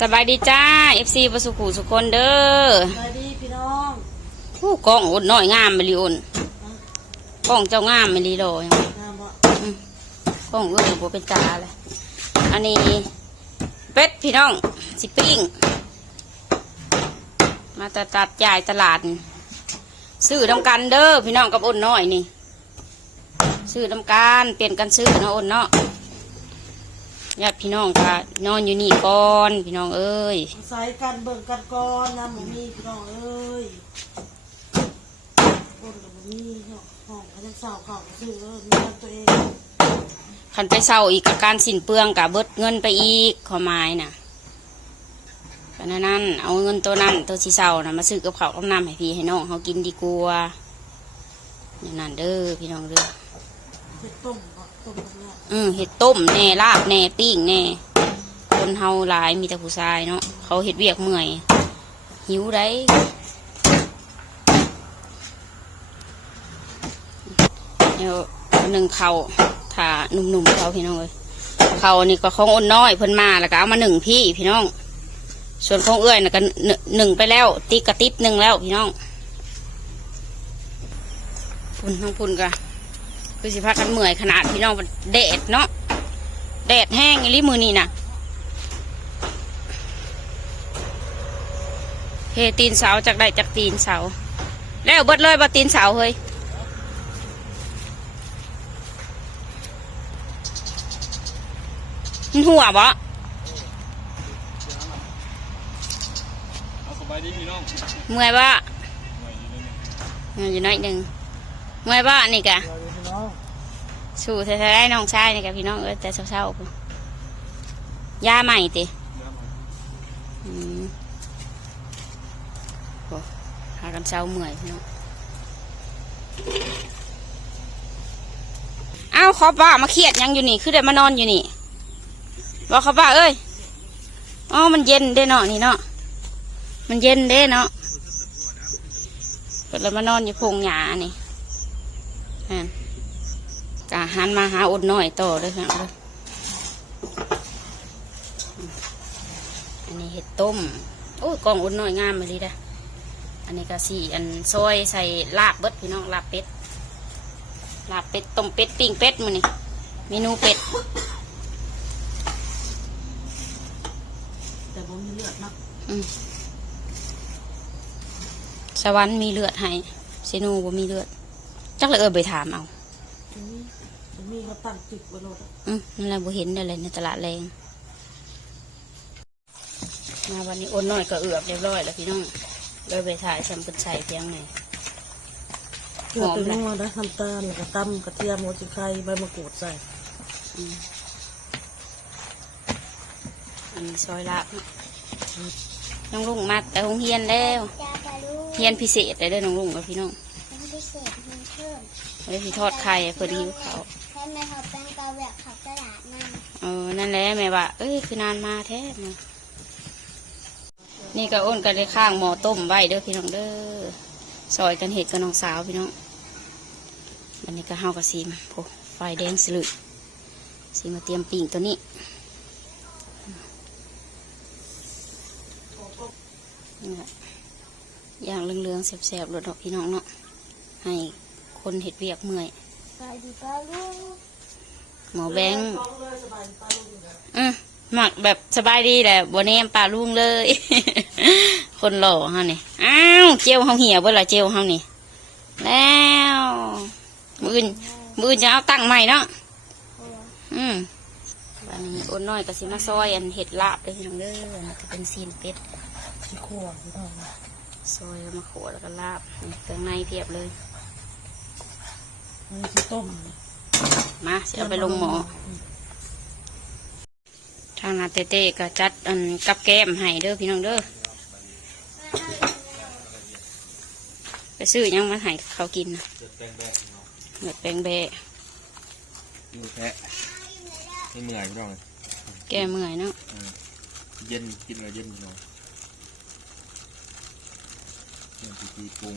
สบายดีจ้า FC ประสุขุสุคนเด้อสวัสดีพี่น้องผู้กล้องอดน้อยงามไปลีอดกล้องเจ้างามไปลีโดยงามบ่กล้องเอื้อบ่เป็นตาเลยอันนี้เป็ดพี่น้องสิปิ้งมาตัดตัดจ่ายตลาดนี่ซื้อน้ำกันเด้อพี่น้องกับอ้นน้อยนี่ ซื้อน้ำกันเปลี่ยนกันซื้อเนาะอ้นเนาะ ญาติพี่น้องก็นอนอยู่นี่ก่อนพี่น้องเอ้ยใส่กันเบิ่งกันก่อนน้ำหมูมีพี่น้องเอ้ยคนกับหมูมีเนาะห้องเขาจะเศร้าเขาก็ซื้อเออมีกันตัวเองคันไปเศร้าอีกกับการสิ้นเปลืองกับเบิดเงินไปอีกขอไม้น่ะเพราะฉะนั้นเอาเงินตัวนั้นตัวสีเศร้านะมาซื้อกับเขาวกับน้ำให้พี่ให้น้องเขากินดีกว่าอย่างนั้นเด้อพี่น้องเด้อเห็ดต้ม เนี้ยอืมเห็ดต้มแน่ลาบแน่ปิ้งแน่คนเฮาหลายมีแต่ผู้ชายเนาะเขาเห็ดเวียกเมื่อย หิวได้เดี๋ยวหนึ่งเขาถ่าหนุ่มๆเขาพี่น้องเลยเขานี่ก็ของอ้นน้อยเพิ่นมาแล้วก็เอามาหนึ่งพี่พี่น้อง ส่วนของเอื้อยน่ะก็หนึ่งไปแล้ว ติ๊กกระติบหนึ่งแล้วพี่น้องพุ่นทั้งพุ่นก็ คือสิพากันเมื่อยขนาดพี่น้องมันแดดเนาะแดดแห้งอีหลิมือนี่นะเฮตีนเสาจากได้จากตีนเสาแล้วเบิดเลยบ่ตีนเสาเฮ้ยมันหัวบ่เอาสบายดีพี่น้องเมื่อยบ่หน่อยอยู่เลยเนี่ยเมื่อยอยู่น้อยหนึ่งเมื่อยบ่นี่กะ สวัสดีพี่น้องสู่แท้ๆได้น้องชายนี่กะพี่น้องเออแต่เช้าๆพุ่นยาใหม่ติอืมโอ้หากันเช้าเมื่อยพี่น้องเอ้าขอป้ามาเครียดยังอยู่นี่ คือได้มานอนอยู่นี่บอกขาป้าเอ้ยอ๋อมันเย็นเด้เนาะนี่เนาะมันเย็นเด้เนาะเกิดแล้วมานอนอยู่พงหญ้านี่อ่น หันมาหาอดน้อยต่อเลยครับเด้ออันนี้เห็ดต้ม โอ้ยกล่องอดน้อยงามมาเลยด้ะอันนี้ก็สี่อันซอยใส่ลาบเบิดพี่น้องลาบเป็ด ลาบเป็ดต้มเป็ดปิ้งเป็ดมือนี่เมนูเป็ด แต่ผมมีเลือดเนาะอืมสวรรค์มีเลือดให้เซนูบ่มีเลือด จักเลยเออไปถามเอาหมูมีห มูมีเขาตั้งจิกไว้โลดอะอืมนั่นแหละบ่เห็นอะไรในตลาดแรงมาวันนี้อ้นน้อยก็เอือบเรียบร้อยแล้วพี่น้องเลยไปถ่ายแซมเปิลใส่เพียงไหนเกลือเป็นนัวนะน้ำตาลแล้วก็ตำกระเทียมหัวจิไข่ใบมะกรูดใส่อันนี้ซอยลาบเนาะน้องลุงมาแต่โรงเรียนแล้วจ้าปลาลูกเรียนพิเศษได้เด้อน้องลุงกับพี่น้องมันพิเศษมันเพิ่มไว้พี่ทอดไข่เพื่อหิวเขาว ให้แม่เขาแป้งกาแวกขับตลาดนั่นเออ นั่นแหละแม่ว่า เอ้ย คือนานมาแท้นะนี่ก็อ้นกันเลยข้างหม้อต้มไว้เด้อพี่น้องเด้อซอยกันเห็ดกับน้องสาวพี่น้องวันนี้ก็เฮากระซีมโอ้ไฟแดงสลุดซีมาเตรียมปิ่งตัวนี้นี่แหละอย่างเหลืองๆแสบๆรสดอกพี่น้องเนาะให้คนเห็ดเวียกเมื่อย สวัสดีปลาลูกหมอแบงค์ต้องเลยสบายปลาลูกอยู่แล้วอืมหมักแบบสบายดีแหละบนแนมปลาลุงเลย คนหล่อเฮานี่อ้าวเจียวเฮาเหี่ยวเบ่ละเจียวเฮานี่ แล้วมืออื่นมืออื่นจะเอาตั้งใหม่เนาะอืมอันนี้อ้นน้อยก็สิมาซอยอันเห็ดลาบเลยพี่น้องเด้ออันนี้ก็เป็นซีนเป็ดที่ขั่วพี่น้องนะซอยแล้วมาโขลกแล้วก็ลาบนี่เครื่องในเพียบเลย อันนี้คือต้ม มาสิเอาไปลงหมอ ทางนาเต้ๆก็จัดอันกับแก้มให้เด้อพี่น้องเด้อ ไปซื้อหยังมาให้เขากินนะเจ็ดแป้งแบกพี่น้องเหมือนแปลงแบะดูแท้ไม่เหนื่อยพี่น้องเลยแก้เมื่อยเนาะเย็นกินอะไรเย็นพี่น้องเย็นปีปรุง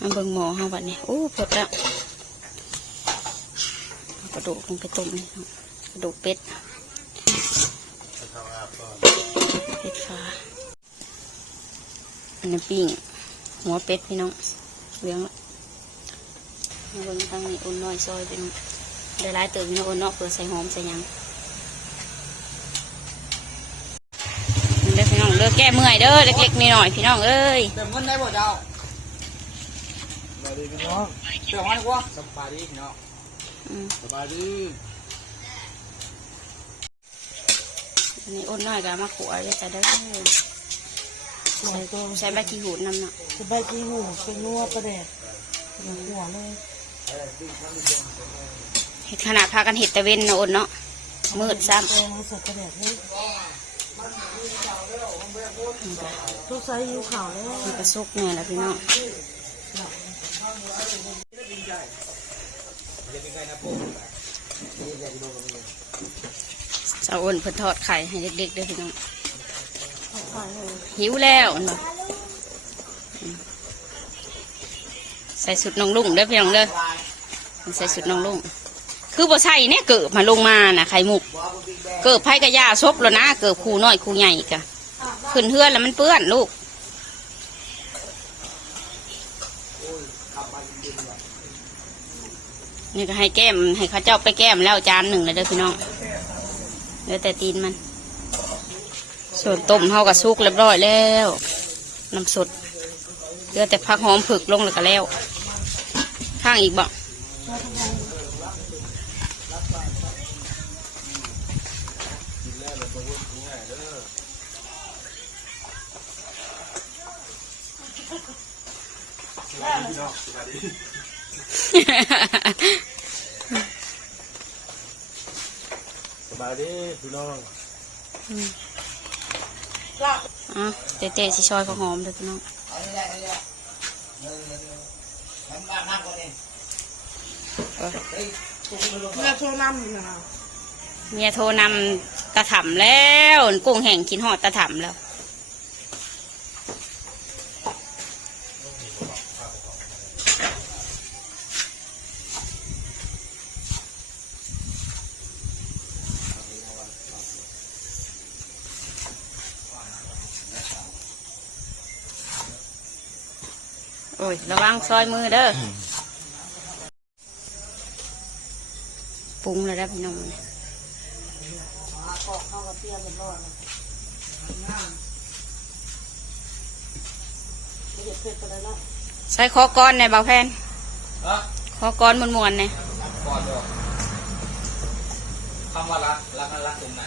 มาเบิ่งหมอเฮาบัดนี้โอ้พดแล้วเอากระดูกลงไปต้มนี่เนาะกระดูกเป็ดเผ็ดฟ้าอันนี้ปิ้งหัวเป็ดพี่น้องเลี้ยงละมาเบิ่งทางนี้อุ่นน้อยซอยพี่น้องได้หลายเติมพี่น้องอุ่นเนาะเพื่อใส่หอมใส่หยังเด้อพี่น้องเด้อแก้เมื่อยเด้อเล็กๆน้อยๆพี่น้องเอ้ยเติมเงินได้บ่เจ้าสบาย ดีพี่น้องเติมมันกว่าสบายดีพี่น้องสบายดีนนี้อุ่นน้อยก็เอามาขวเลยจะเด้ใช้ใบกีหูดนำเนาะสบายจีหูเป็นนัวประเดดเป็นหัวเลยเห็ดขนาดพากันเห็ดตะเวนนะอุ่นเนาะมืดซ้ำสดประเดดเลยทุกไซส์ยูขาวแล้วมันก็สุกเนี่ยแหละพี่น้อง สาวอ้นเพิ่นทอดไข่ให้เด็กๆเด้อพี่น้องขายเลยหิวแล้วอันบ่อืมใส่สุดน้องลุงเด้อพี่น้องเด้อใส่สุดน้องลุงคือบ่ใส่เนี่ยเกิดมาลงมาน่ะไข่มุก เกิดไผ่กระยาซบแล้วนะ เกิดคูน้อยคูใหญ่กะขึ้นเฮือนแล้วมันเปื้อนลูก นี่ก็ให้แก้ม ให้เข้าเจ้าไปแก้มแล้วจานหนึ่งเลยเด้อพี่น้องเหลือแต่ตีนมัน ส่วนต้มเฮากับซุกเรียบร้อยแล้วน้ำสดเหลือแต่ผักหอมผึกลงแล้วก็แล้ว ข้างอีกบ่ส บายดีพี่น้องอะเจ๊ๆสิซอยผักหอมเด้อพี่น้องเนื้อโชว์น้ำนะเมียโทรนำตะถ่ำแล้วกุ้งแห้งกินหอดตะถ่ำแล้ว โอ้ยระวังซอยมือเด้ออปรุงแล้วได้อพี่น้องกอกเข้ากับเตี้ยเรียบร้อยแล้วเด็ดเผ็ดไปเลยละใส่คอก้อนในเบาแพนฮะคอก้อนมวนๆในก่อนด้วยคำว่ารักรักนั้นรักตรงไหน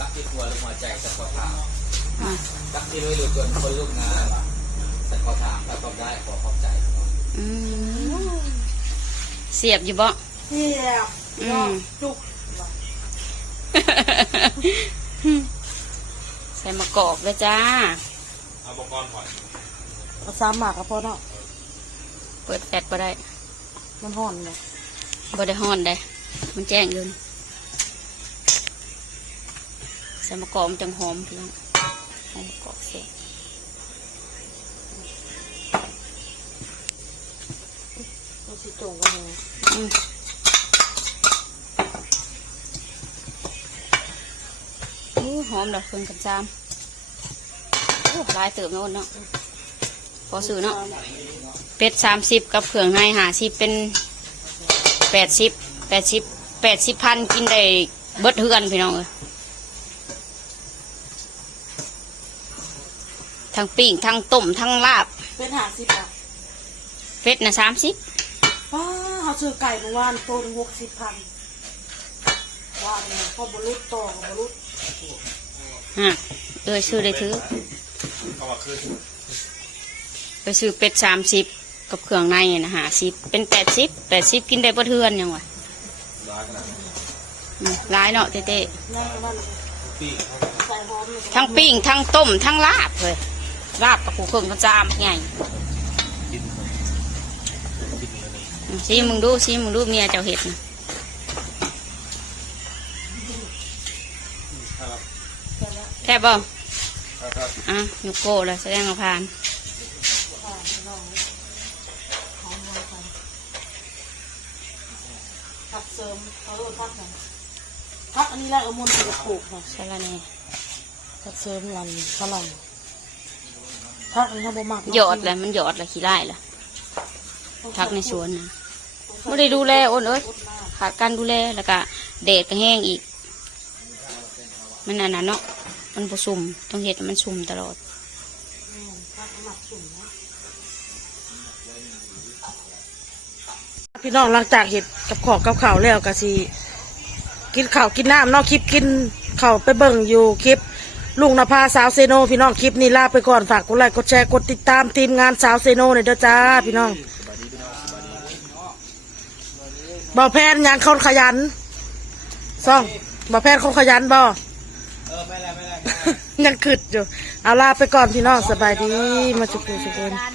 รักที่ตัวหรือหัวใจแต่ขอถามอะรักที่รู้หรือเกินคนลูกงาน แต่ขอถามถ้าตอบได้ขอขอบใจพี่น้องอืมเสียบอยู่บ่เทียบอืมจุกใส่มะกอกเลยจ้าเอาบกรผ่อนเอาสามหมากกับพอเนาะเปิดแฟลชบ่ได้ มันห่อนเลยบ่ได้ฮ้อนได้มันแจ้งอยู่นี่ใส่มะกอกมันจังหอมพี่น้องหอมมะกอกเสียบ สิจงกันเลยอืมอู้หอมดอกเพิ่งกับจามโอ้หลายเติมแล้วเนาะพอซื้อเนาะเป็ดสามสิบกับเครื่องในหาสิบเป็นแปดสิบแปดสิบแปดสิบพันกินได้เบิดเฮือนพี่น้องเอ้ยทั้งปิ้งทั้งต้มทั้งลาบเป็นหาสิบอะเป็ดนะสามสิบป้าเขาซื้อไก่เมื่อวานตัวหนึ่งหกสิบพันวานเนี่ยพอบรุษต่อกับบรุษฮะเอ้ยซื้อได้ถือเขาว่าคือไปซื้อเป็ดสามสิบกับเครื่องในนะหาสิบเป็นแปดสิบแปดสิบกินได้เบิดเฮือนยังวะร้ายขนาดนี้อืมร้ายเนาะเต้นั่งมันปีใส่หอมเลยๆทั้งปิ้งทั้งต้มทั้งลาบเลยลาบกับผู้เครื่องกระจามไง กินกินเนื้อนี่ อืม ซีมึงดูซีมึงดูเมียเจ้าเห็ดนะครับแค่บ่ครับอะนุกโก้แล้วแสดงเอาผ่านผักเสริมเขาโรยผักหน่อยพักอันนี้แหละเอามนต์ไปปลูกค่ะสาระแหน่พักเสริมลันฝรั่งพักอันนี้เขาบ่มักหยอดแหละมันหยอดแหละขี้ไล่ละพักในสวนนะ ไม่ได้ดูแลอ้นเอ้ยขาดการดูแลแล้วก็แดดก็แห้งอีก มันอันนั้นเนาะมันผสมต้องเห็ดมันสุ่มตลอดพี่น้องหลังจากเห็ดกับขอกกับข่าวแล้วก็สิกินข้าวกินน้ำนาะคลิปกินข้าวไปเบิ่งอยู่คลิปลุงนภาสาวเซโนพี่น้องคลิปนี้ลาไปก่อนฝากกดไลค์กดแชร์กดติดตามทีมงานสาวเซโนหน่ยเด้อจ้าพี่น้อง บ่แพนยังคนขยันซ่องบ่แพนคนขยันบ่เออไม่ไรไม่ไรยังขึ้นอยู่ เอาลาไปก่อนพี่น้องสบายดี มาจุกุจุกุนด้าน